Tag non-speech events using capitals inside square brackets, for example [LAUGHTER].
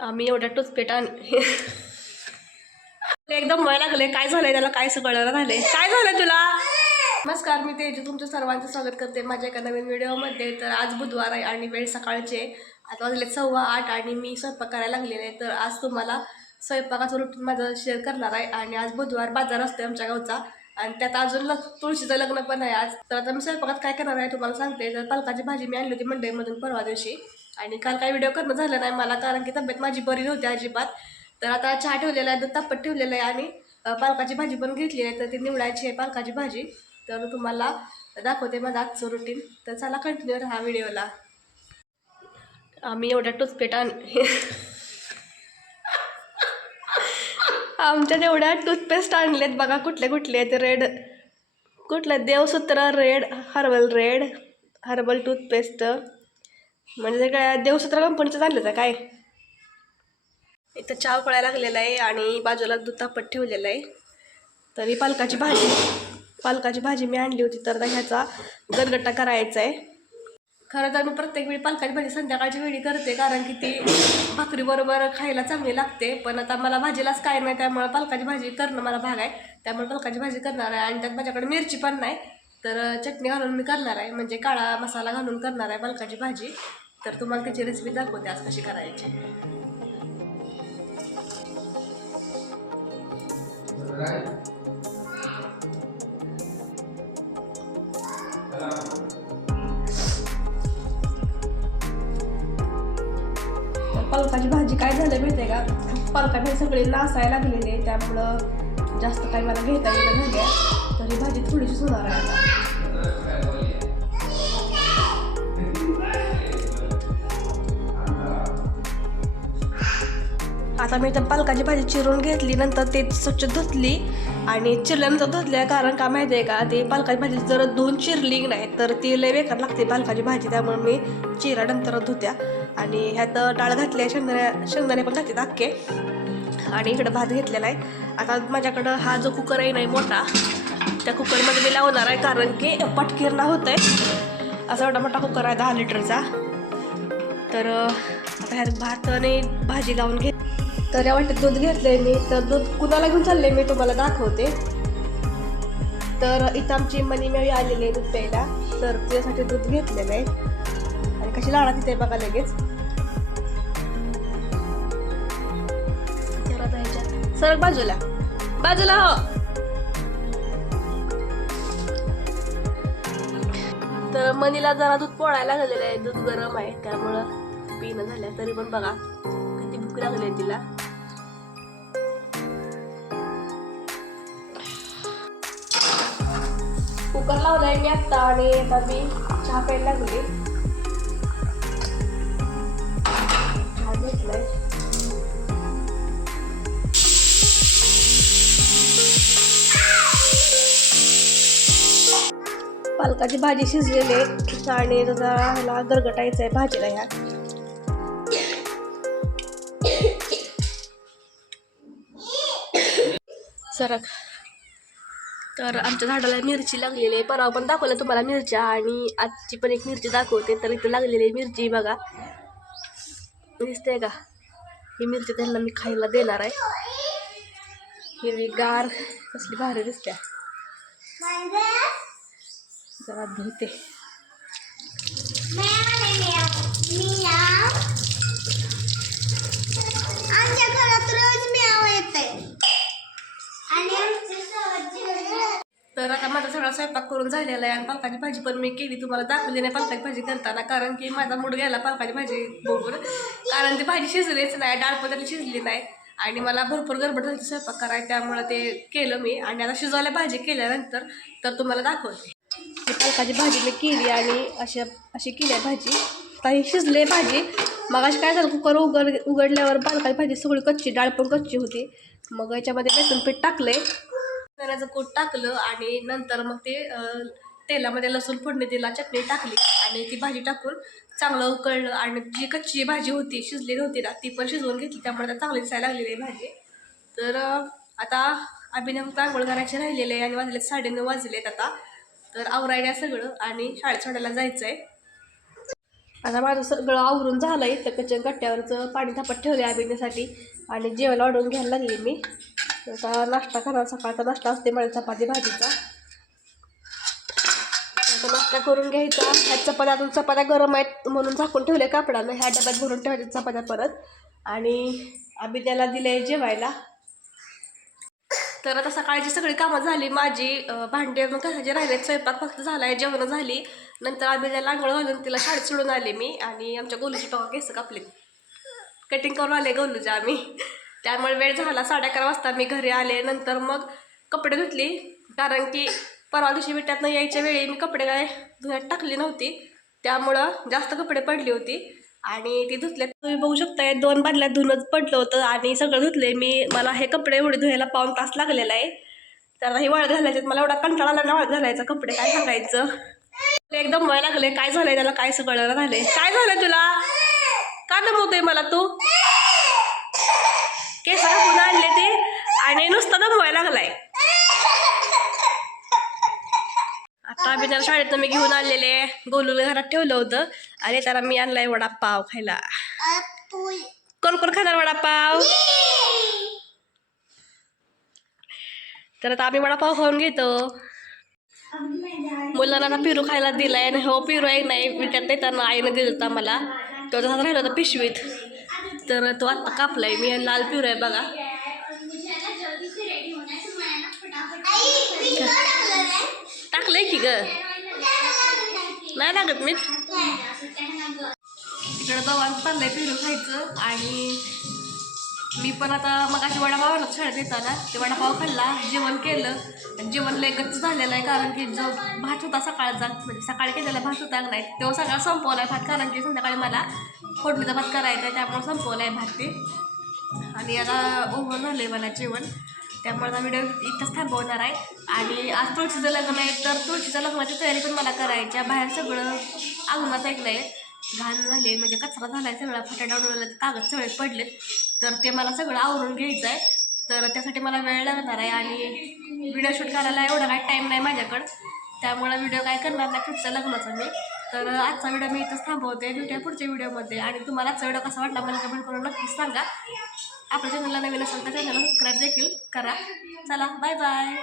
आम्ही एवढ्या टोचपेट आण [LAUGHS] एकदम वय लागले काय झालंय त्याला? काय कळलं झालंय काय झालं तुला? नमस्कार मी तेजू. तुमचं सर्वांचं स्वागत करते माझ्या एका नवीन व्हिडिओमध्ये. तर आज बुधवार आहे आणि वेळ सकाळचे आता वाजले सव्वा आठ आणि मी स्वयंपाक करायला लागलेले आहे. तर आज तुम्हाला स्वयंपाकाचं रुटीन माझं शेअर करणार आहे. आणि आज बुधवार बाजार असते आमच्या गावचा. आणि त्यात अजून लग तुळशीचं लग्न पण आहे आज. तर आता मी स्वयंपाकात काय करणार आहे तुम्हाला सांगते. तर पालकाची भाजी मी आणली होती मंडईमधून परवा दिवशी आणि काल काही व्हिडिओ करणं झालं नाही मला कारण की तब्येत माझी बरी नव्हती अजिबात. तर आता चहा ठेवलेला आहे दूध तापत ठेवलेलं आहे आणि पालकाची भाजी पण घेतली आहे. तर ती निवडायची आहे पालकाची भाजी. तर तुम्हाला दाखवते माझं आजचं रुटीन तर चला कंटिन्यू राहा व्हिडिओला. आम्ही एवढ्या टूथपेट आण [LAUGHS] आमच्या एवढ्या टूथपेस्ट आणलेत बघा कुठले कुठले आहेत रेड कुठलं? Devsutra red herbal red herbal toothpaste म्हणजे काय देवसूत्र कंपनीचं आणलं तर काय? इथं चहा पळायला लागलेला आहे आणि बाजूला दूध तापत ठेवलेलं आहे. तरी पालकाची भाजी पालकाची भाजी मी आणली होती तर ह्याचा गदगट्टा करायचा आहे. खरं तर मी प्रत्येक वेळी पालकाची भाजी संध्याकाळची वेळी करते कारण की ती भाकरीबरोबर खायला चांगली लागते. पण आता मला भाजीलाच काय नाही त्यामुळे पालकाची भाजी करणं मला भाग आहे. त्यामुळे पालकाची भाजी करणार आहे आणि त्यात माझ्याकडे मिरची पण नाही. तर चटणी घालून मी करणार आहे. म्हणजे काळा मसाला घालून करणार आहे पालकाची भाजी. तर तुम्हाला त्याची रेसिपी दाखवते आज कशी करायची. right? पालकाची भाजी काय झालं माहिती आहे का? पालकाची भाजी सगळी लासायला लागलेली आहे त्यामुळं जास्त काही मला घेता येणं नाही. आहे तर ही भाजी थोडीशीच होणार आहे आता. आता मी तर पालकाची भाजी चिरून घेतली नंतर ते स्वच्छ धुतली. आणि चिरल्यानंतर धुतल्या कारण का माहिती आहे का? ते पालकाची भाजी जर धुवून चिरली नाही तर ती लय बेकार लागते पालकाची भाजी. त्यामुळे मी चिरानंतर धुत्या. आणि ह्यात डाळ घातली आहे शेंगदाण्या शेंगदाणे पण घातले अख्खे. आणि इकडं भात घेतलेला आहे. आता माझ्याकडं हा जो कुकर आहे नाही मोठा त्या कुकरमध्ये मी लावणार आहे कारण की पटकिरणा होत आहे असा एवढा मोठा कुकर आहे दहा लिटरचा तर आता ह्यात भात आणि भाजी लावून घे तर या वाटत दूध घेतलंय मी. तर दूध कुणाला घेऊन चाललंय मी तुम्हाला दाखवते. तर इथं आमची मनी मेळी आलेली आहे दूध प्यायला तर त्यासाठी दूध घेतलेलं आहे. आणि कशी लाडा तिथे बघा लगेच. सरळ बाजूला. बाजूला हो. तर मनीला जरा दूध पोळायला लागलेलं आहे. दूध गरम आहे. त्यामुळं पिणं झालं तरी पण बघा. किती भूक लागली आहे तिला. कुकर लावलाय मी आत्ता आणि आता मी चहा प्यायला लागली. चहा घेतलाय. पालकाची भाजी शिजलेली आहे. आणि त्याचा ह्याला गरगटायचं आहे भाजीला ह्या. सरक तर आमच्या झाडाला मिरची लागलेली आहे. परवा पण दाखवलं तुम्हाला मिरच्या आणि आजची पण एक मिरची दाखवते. तर इथं लागलेली आहे मिरची बघा. दिसते का? ही मिरची त्यांना मी खायला देणार आहे. हिरवी गार कसली भारी दिसते. जरा धुते. आमच्या घरात रोज मेव येते आणि तर आता माझा सगळा स्वयंपाक करून झालेला आहे आणि पालकाची भाजी पण मी केली. तुम्हाला दाखवली नाही पालकाची भाजी करताना कारण की माझा मूड गेला पालकाची भाजी बघून. कारण ती भाजी शिजलीच नाही डाळ पण त्याला शिजली नाही. आणि मला भरपूर गडबड झाली स्वयंपाक करायला त्यामुळं ते केलं मी. आणि आता शिजवायला भाजी केल्यानंतर तर तुम्हाला दाखवते. ही पालकाची भाजी मी केली आणि अशा अशी केली आहे भाजी. काही शिजले भाजी. मग अशी काय झालं कुकर उघड उघडल्यावर पालकाची भाजी सगळी कच्ची डाळ पण कच्ची होती. मग याच्यामध्ये बेसन पीठ टाकले चण्याचं कूट टाकलं आणि नंतर मग ते तेलामध्ये लसूण फोडणी दिला चटणी टाकली आणि ती भाजी टाकून चांगलं उकळलं आणि जी कच्ची भाजी होती शिजलेली होती ना ती पण शिजवून घेतली. त्यामुळे त्या चांगली दिसायला लागलेली आहे भाजी. तर आता अभिनव तांगोळ घराचे राहिलेले आहे आणि वाजले साडेनऊ वाजलेत आता. तर आवरायला सगळं आणि शाळेत सोडायला जायचं आहे आता माझं सगळं आवरून झालं आहे तर कच्च्या गट्ट्यावरचं पाणी थापत आहे आबिनेसाठी आणि जेवण ऑर्डरून घ्यायला लागली मी. आता नाश्ता करा सकाळचा नाश्ता असते मला चपाती भाजीचा. आता नाश्ता करून घ्यायचा. ह्या चपात्या अजून चपात्या गरम आहेत म्हणून झाकून ठेवले कापडानं. ह्या डब्यात भरून ठेवायच्या चपात्या परत. आणि आम्ही त्याला दिले जेवायला. तर आता सकाळची सगळी कामं झाली. माझी भांडे मग कशाचे राहिले स्वयंपाक फक्त झाला आहे जेवणं झाली. नंतर आम्ही त्याला आंघोळ घालून तिला शाळेत सोडून आले मी आणि आमच्या गोलूची टोका केस कापले कटिंग करून आले गोलूच्या आम्ही. त्यामुळे वेळ झाला साडे अकरा वाजता मी घरी आले. नंतर मग कपडे धुतली. कारण की परवा दिवशी विट्यातनं यायच्या वेळी मी कपडे काय धुण्यात टाकली नव्हती. त्यामुळं जास्त कपडे पडली होती. आणि ती धुतल्यात तुम्ही बघू शकताय दोन बादल्यात धुणंच पडलं होतं आणि सगळं धुतले मी मला हे कपडे एवढे धुवायला पाऊन तास लागलेला आहे. तर हे वाळत घालायचे मला एवढा कंटाळा आला ना घालायचा कपडे काय सांगायचं? एकदम वय लागले काय झालंय त्याला? काय सगळं झालंय? काय झालंय तुला? का दमवतोय मला तू? केस कापून आणले ते आणि नुसतं दमवायला लागलाय. आता आम्ही त्याला शाळेत मी घेऊन आलेले गोलूला घरात ठेवलं होतं. आणि त्याला मी आणलाय वडापाव खायला. कोण कोण खाणार वडापाव? तर आता आम्ही वडापाव खाऊन घेतो. मुलांना पिरू खायला दिलाय. आणि हो पिरू आहे नाही विट्यात येताना आईनं दिलं होता मला तो तसाच राहिला होता पिशवीत. तर तो आत्ता कापलाय. मी लाल पिरू आहे बघा. टाकलंय की ग? नाही लागत मी तिकडं दोघांचं चाललंय पिरू खायचं आणि मी पण आता मग अशी वडापाव शाळेत येताना ते वडापाव खाल्ला जेवण केलं. आणि जेवण लय गच्च झालेलं आहे कारण की जो भात होता सकाळचा म्हणजे सकाळी केलेला भात होता नाही तो सगळा संपवला आहे भात कारण की संध्याकाळी मला फोडणीचा भात करायचा आहे त्यामुळे संपवला आहे भात ते. आणि आता ओव्हन झालं आहे मला जेवण त्यामुळे हा व्हिडिओ इथंच थांबवणार आहे. आणि आज तुळशीचं लग्न आहे तर तुळशीच्या लग्नाची तयारी पण मला करायची आहे. बाहेर सगळं अंगणात ऐकलं आहे घाण झाले म्हणजे कचरा झाला आहे सगळा फटाटा उडवला कागद सगळे पडलेत. तर ते मला सगळं आवरून घ्यायचं आहे तर त्यासाठी मला वेळ लागणार आहे आणि व्हिडिओ शूट करायला एवढा काय टाईम नाही माझ्याकडं. त्यामुळे व्हिडिओ काय करणार नाही पुढच्या लग्नाचा मी. तर आजचा व्हिडिओ मी इथंच थांबवते. भेटूया पुढच्या व्हिडिओमध्ये आणि तुम्हाला आजचा व्हिडिओ कसा वाटला मला कमेंट करून नक्कीच सांगा. आपल्या चॅनलला नवीन असेल तर चॅनलला सबस्क्राईब देखील करा. चला बाय बाय